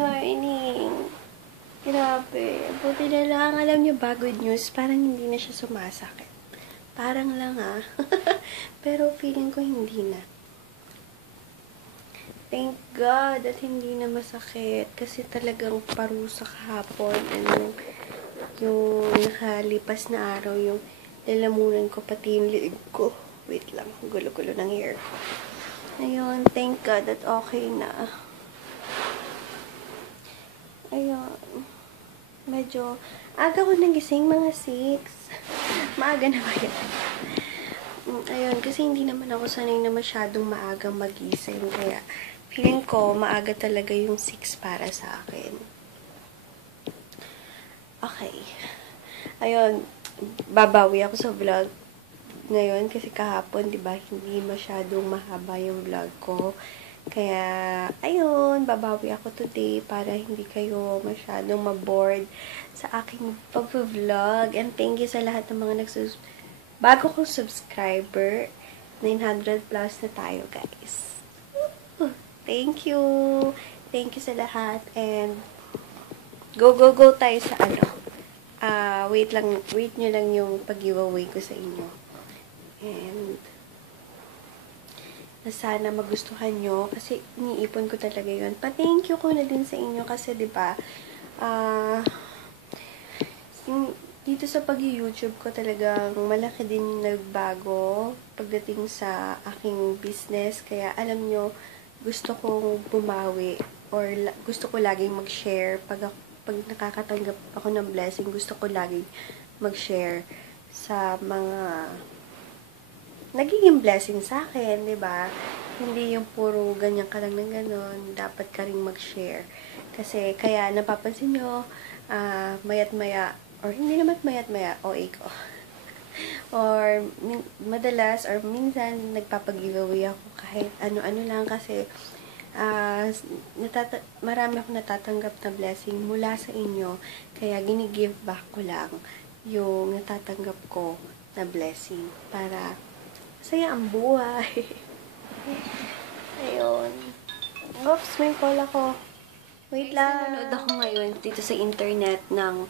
morning. Grabe. Buti na lang. Alam niyo ba, good news, parang hindi na siya sumasakit. Parang lang Pero feeling ko hindi na. Thank God at hindi na masakit. Kasi talagang parusa kahapon. Yung nakalipas na araw, yung lalamunan ko, pati yung liig ko. Wait lang. Gulo-gulo ng hair ko. Ayun. Thank God at okay na. Ayun. Medyo, aga ko nagising, mga 6. Maaga na ba yan? Ayun, kasi hindi naman ako sanay na masyadong maagang magising. Kaya, feeling ko, maaga talaga yung 6 para sa akin. Okay. Ayun, babawi ako sa vlog ngayon kasi kahapon, di ba, hindi masyadong mahaba yung vlog ko. Kaya, ayun, babawi ako today para hindi kayo masyadong mabored sa aking pag-vlog. And thank you sa lahat ng mga bago kong subscriber. 900 plus na tayo, guys. Thank you. Thank you sa lahat. And, go tayo sa wait nyo lang yung pag-giveaway ko sa inyo. And, na sana magustuhan nyo kasi iniipon ko talaga yun. Pa-thank you ko na din sa inyo kasi 'di ba dito sa pag-YouTube ko talagang malaki din yung nagbago pagdating sa aking business. Kaya alam nyo, gusto kong bumawi or gusto ko laging mag-share pag nakakatanggap ako ng blessing. Gusto ko laging mag-share sa mga nagiging blessing sa akin, di ba? Hindi yung puro ganyan ka lang ng ganon. Dapat ka rin mag-share. Kasi, kaya napapansin nyo, mayat-maya, or hindi naman mayat-maya, OA ko. Or, madalas, or minsan, nagpapag-giveaway ako kahit ano-ano lang kasi, marami akong natatanggap na blessing mula sa inyo. Kaya, gini-give back ko lang yung natatanggap ko na blessing para masaya ang buhay. Ayun. Oops, may call ako. Wait lang. Nanonood ako ngayon dito sa internet ng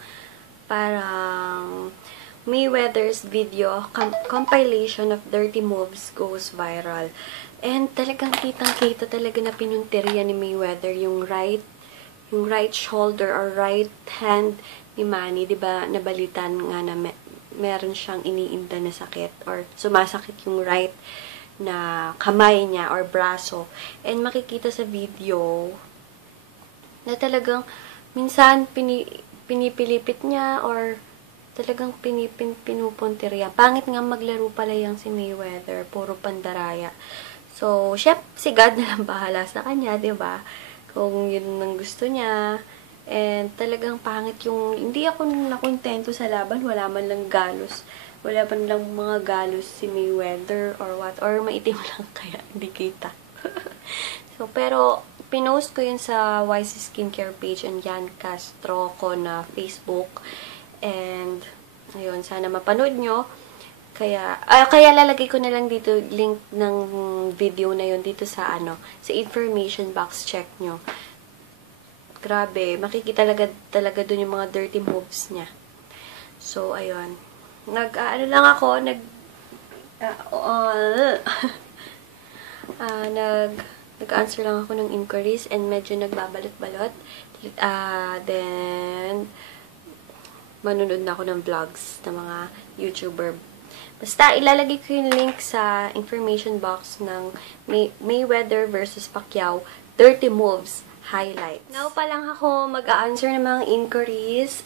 parang Mayweather's video, compilation of dirty moves goes viral. And talagang kitang-kita talaga na pinunteriya ni Mayweather yung right shoulder or right hand ni Manny. Diba, nabalitan nga na meron siyang iniinda na sakit or sumasakit yung right na kamay niya or braso. And makikita sa video na talagang minsan pinipilipit niya or talagang pinupuntirya. Pangit nga maglaro pala yung si Mayweather. Puro pandaraya. So, si God na lang bahala sa kanya, diba? Kung yun ang gusto niya. And talagang pangit yung, hindi ako nakontento sa laban, wala man lang galos. Wala man lang mga galos si Mayweather or what. Or maitim lang kaya hindi kita. So, pero, pinost ko yun sa YC Skincare page and Yan Castro ko na Facebook. And, ayun, sana mapanood nyo. Kaya lalagay ko na lang dito link ng video na yun dito sa sa information box, check nyo. Grabe, makikita talaga dun yung mga dirty moves niya. So, ayun. Nag-answer lang ako ng inquiries and medyo nagbabalot-balot. Then, manunod na ako ng vlogs ng mga YouTuber. Basta, ilalagay ko yung link sa information box ng Mayweather versus Pacquiao Dirty Moves highlights. Now pa lang ako mag-a-answer ng mga inquiries,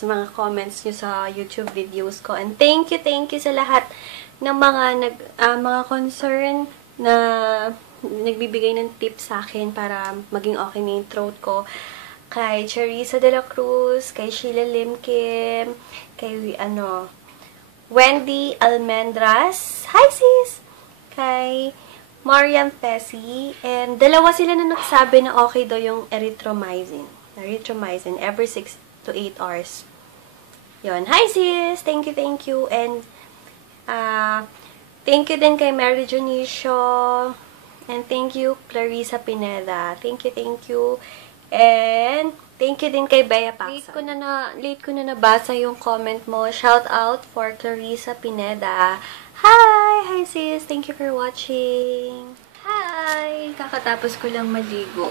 mga comments nyo sa YouTube videos ko. And thank you sa lahat ng mga concern na nagbibigay ng tips sa akin para maging okay na yung throat ko. Kay Charissa de la Cruz, kay Sheila Lim Kim, kay Wendy Almendras, hi sis! Kay Mariam Pesci, and dalawa sila na nagsabi na okay daw yung erythromycin every 6 to 8 hours. Yun. Hi sis! Thank you. And thank you din kay Mary Junicio. And thank you, Clarissa Pineda. Thank you. And thank you din kay Bea Paxson. Late ko na nabasa yung comment mo. Shout out for Clarissa Pineda. Hi! Hi sis! Thank you for watching. Hi! Kakatapos ko lang maligo.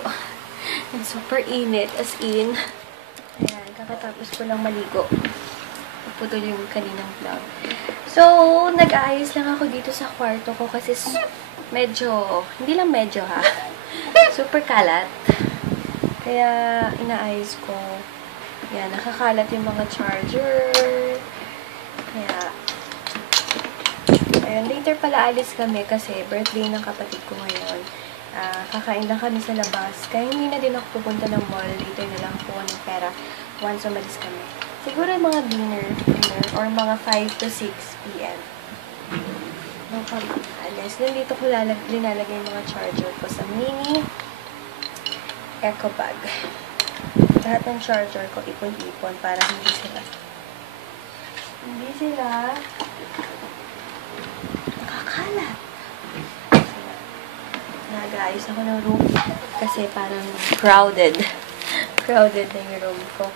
And super init, as in. Ayan, kakatapos ko lang maligo. Putol yung kaninang vlog. So, nag-aayos lang ako dito sa kwarto ko kasi medyo, hindi lang medyo ha, super kalat. Kaya, inaayos ko. Yan, nakakalat yung mga charger. Kaya, ayun, later pala alis kami kasi birthday ng kapatid ko ngayon. Kakain lang kami sa labas. Kaya hindi na din ako pupunta ng mall. Later na lang po ng pera once umalis kami. Siguro mga dinner or mga 5 to 6 p.m. Nung kami alis. Nandito ko linalagay yung mga charger ko sa mini eco bag. Lahat ng charger ko ipon-ipon para hindi sila nakakalat. Nag-aayos ako ng room kasi parang crowded na yung room ko.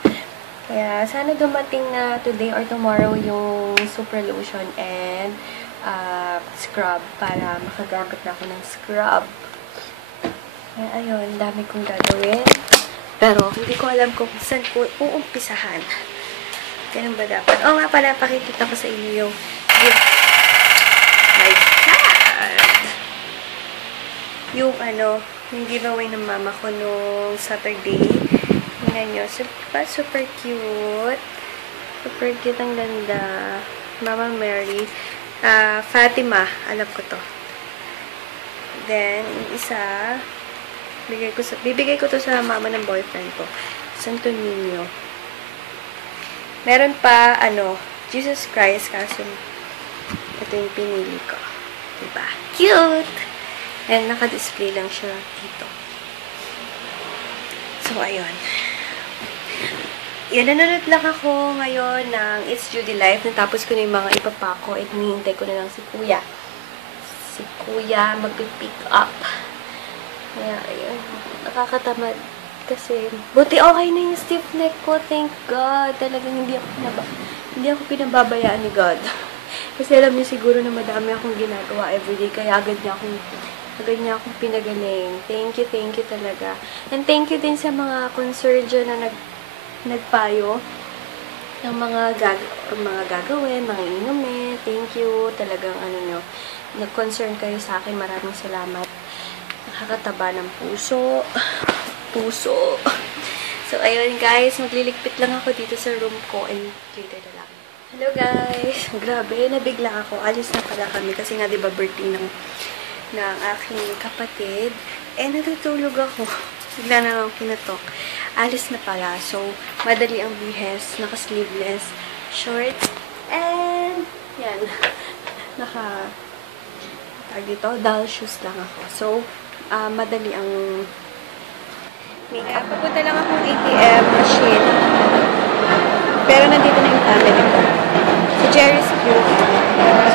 Kaya sana dumating na today or tomorrow yung super lotion and scrub para makagamit na ako ng scrub. Kaya ayun, dami kong gagawin. Pero hindi ko alam kung saan ko uumpisahan. Ganun ba dapat? Oo nga pala, pakikita ko sa inyo yung my God! Yung giveaway ng mama ko nung Saturday. Tingnan nyo, super cute. Super cute, ang ganda. Mama Mary. Fatima, alam ko to. Then, yung isa, bibigay ko to sa mama ng boyfriend ko. Santo Niño. Meron pa, Jesus Christ, kasi ito yung pinili ko. Diba? Cute! And naka-display lang siya dito. So, ayun. Yan, nanonood lang ako ngayon ng It's Judy Life. Natapos ko na yung mga ipapako at hinihintay ko na lang si Kuya. Si Kuya mag-pick up. Kaya, ayun. Nakakatamad. Kasi, buti okay na yung stiff neck ko. Thank God. Talagang hindi ako pinababayaan ni God. Kasi alam niyo siguro na madami akong ginagawa everyday. Kaya agad niya akong pinagaling. Thank you talaga. And thank you din sa mga consurgeon na nagpayo ng mga gagawin, mga inumin. Thank you. Talagang nag-concern kayo sa akin. Maraming salamat. Nakakataba ng puso. So, ayun guys. Magliligpit lang ako dito sa room ko and later na lang. Hello guys. Grabe, nabigla ako. Alis na pala kami kasi nga diba birthday ng aking kapatid. Natutulog ako. Bigla na lang kinatok. Alis na pala. So, madali ang bihis. Naka-sleeveless shorts. And, yan. Doll shoes lang ako. So, madali ang makeup. Papunta lang akong ATM machine. Pero nandito na yung family ko. Si Jerry's cute.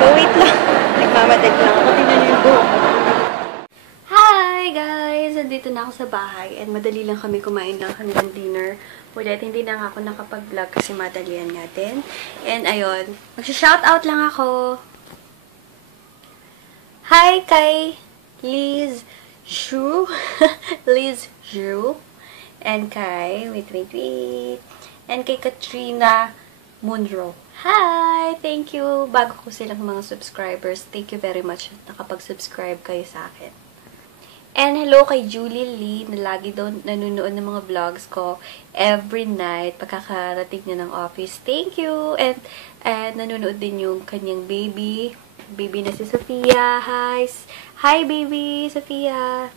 So, wait lang. Nagmamadali lang ako. Tingnan niyo yung buhok. Hi guys! Nandito na ako sa bahay and madali lang kami kumain lang kami ng dinner. Ulit, hindi na ako nakapag-vlog kasi madalian nga din. And ayun, magsha-shoutout lang ako. Hi kay Liz Zhu. Liz Zhu. And kay, wait. And kay Katrina Munro. Hi! Thank you! Bago ko silang mga subscribers. Thank you very much nakapag-subscribe kayo sa akin. And hello kay Julie Lee na lagi daw nanonood ng mga vlogs ko every night pagkakarating niya ng office. Thank you! And nanonood din yung kanyang baby. Baby na si Sophia. Hi! Hi baby! Sophia!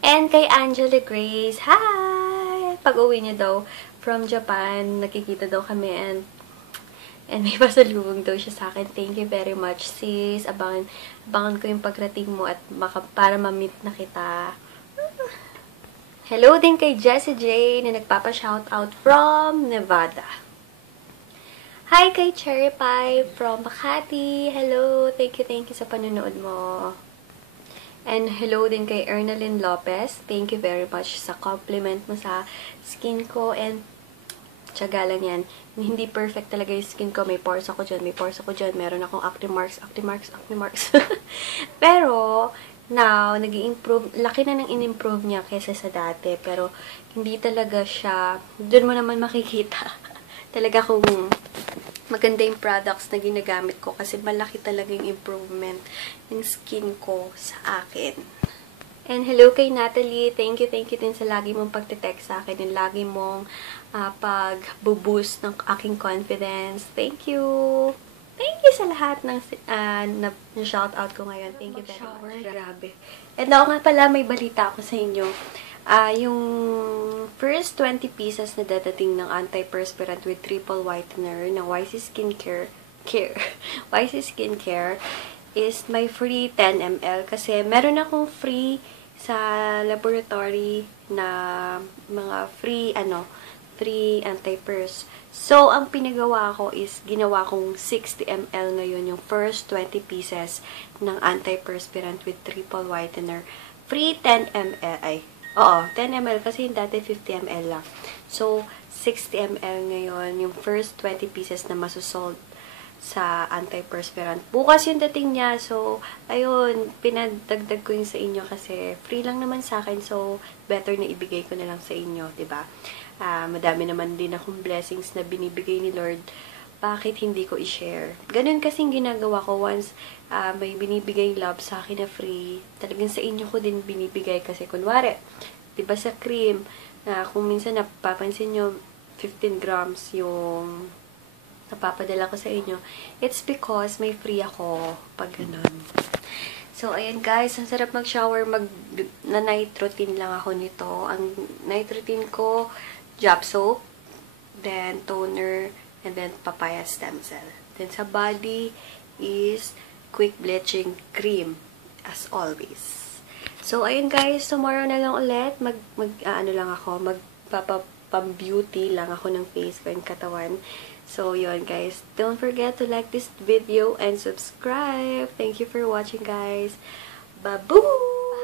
And kay Angela Grace. Hi! Pag-uwi niya daw from Japan, nakikita daw kami and may pasalubong daw siya sa akin. Thank you very much, sis. Abangan ko yung pagrating mo at para ma-meet na kita. Hello din kay Jessie J na nagpapa-shoutout from Nevada. Hi kay Cherry Pie from Makati. Hello. Thank you sa panonood mo. And hello din kay Ernalyn Lopez. Thank you very much sa compliment mo sa skin ko. And tiyaga lang yan. Hindi perfect talaga yung skin ko. May pores ako dyan, may pores ako dyan. Meron akong acne marks. Pero, now, nag-i-improve. Laki na nang in-improve niya kaysa sa dati. Pero, hindi talaga siya, doon mo naman makikita. Talaga kung maganda yung products na ginagamit ko kasi malaki talaga yung improvement ng skin ko sa akin. And hello kay Natalie. Thank you din sa lagi mong pagte-text sa akin and lagi mong pag-boost ng aking confidence. Thank you! Thank you sa lahat ng na-shoutout ko ngayon. Thank you very much. Grabe. And ako nga pala, may balita ako sa inyo. Yung first 20 pieces na dadating ng antiperspirant with triple whitener ng YC Skincare is my free 10 ml kasi meron akong free sa laboratory na mga free antipers. So, ang pinagawa ko is ginawa kong 60 ml ngayon yung first 20 pieces ng antiperspirant with triple whitener. Free 10 ml 10 ml kasi yung dati 50 ml lang. So, 60 ml ngayon, yung first 20 pieces na masusold sa antiperspirant. Bukas yung dating niya. So, ayun, pinadagdag ko yun sa inyo kasi free lang naman sa akin. So, better na ibigay ko na lang sa inyo, 'di ba? Madami naman din akong blessings na binibigay ni Lord. Bakit hindi ko i-share? Ganun kasing ginagawa ko once may binibigay love sa akin na free. Talagang sa inyo ko din binibigay kasi kunwari, 'di ba sa cream, kung minsan napapansin nyo 15 grams yung napapadala ko sa inyo, it's because may free ako pag ganun. So, ayan guys, ang sarap mag-shower, na night routine lang ako nito. Ang night routine ko, Jab soap, then toner, and then papaya stem cell. Then sa body is quick bleaching cream, as always. So, ayun guys, tomorrow na lang ulit, magpapam-beauty lang ako ng face ko and katawan. So, yun guys, don't forget to like this video and subscribe. Thank you for watching guys. Babu!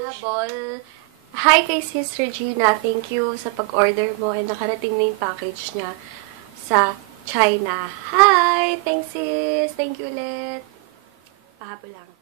Pahabol! Hi kay Sis Regina, thank you sa pag-order mo and nakarating na yung package niya sa China. Hi! Thanks sis! Thank you ulit! Pahabol lang.